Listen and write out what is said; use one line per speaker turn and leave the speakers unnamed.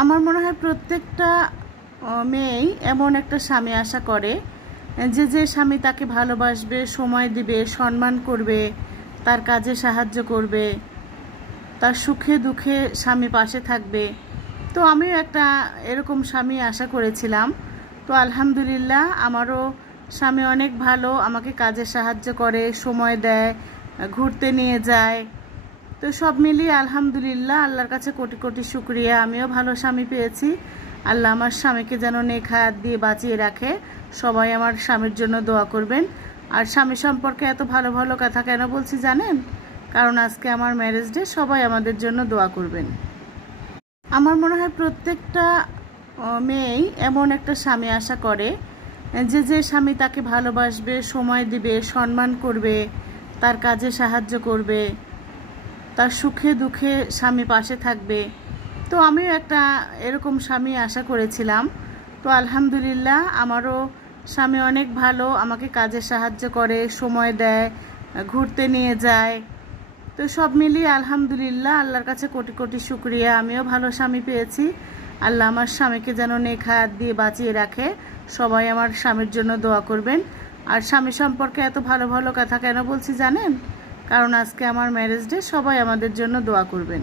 আমার মনে হয় প্রত্যেকটা মেয়েই এমন একটা স্বামী আশা করে। যে যে স্বামী তাকে ভালোবাসবে, সময় দিবে, সম্মান করবে, তার কাজে সাহায্য করবে, তার সুখে দুঃখে স্বামী পাশে থাকবে। তো আমিও একটা এরকম স্বামী আশা করেছিলাম। তো আলহামদুলিল্লাহ আমারও স্বামী অনেক ভালো, আমাকে কাজে সাহায্য করে, সময় দেয়, ঘুরতে নিয়ে যায়। তো সব মিলিয়ে আলহামদুলিল্লাহ, আল্লাহর কাছে কোটি কোটি শুক্রিয়া। আমিও ভালো স্বামী পেয়েছি। আল্লাহ আমার স্বামীকে যেন নেক দিয়ে বাঁচিয়ে রাখে। সবাই আমার স্বামীর জন্য দোয়া করবেন। আর স্বামী সম্পর্কে এত ভালো ভালো কথা কেন বলছি জানেন? কারণ আজকে আমার ম্যারেজ ডে সবাই আমাদের জন্য দোয়া করবেন। আমার মনে হয় প্রত্যেকটা মেয়েই এমন একটা স্বামী আশা করে। যে যে স্বামী তাকে ভালোবাসবে, সময় দিবে, সম্মান করবে, তার কাজে সাহায্য করবে তার সুখে দুঃখে স্বামী পাশে থাকবে। তো আমিও একটা এরকম স্বামী আশা করেছিলাম। তো আলহামদুলিল্লাহ আমারও স্বামী অনেক ভালো, আমাকে কাজে সাহায্য করে, সময় দেয়, ঘুরতে নিয়ে যায়। তো সব মিলিয়ে আলহামদুলিল্লাহ আল্লাহর কাছে কোটি কোটি শুক্রিয়া। আমিও ভালো স্বামী পেয়েছি। আল্লাহ আমার স্বামীকে যেন নেক হায়াত দিয়ে বাঁচিয়ে রাখে। সবাই আমার স্বামীর জন্য দোয়া করবেন। আর স্বামী সম্পর্কে এত ভালো ভালো কথা কেন বলছি জানেন? কারণ আজকে আমার ম্যারেজ ডে সবাই আমাদের জন্য দোয়া করবেন।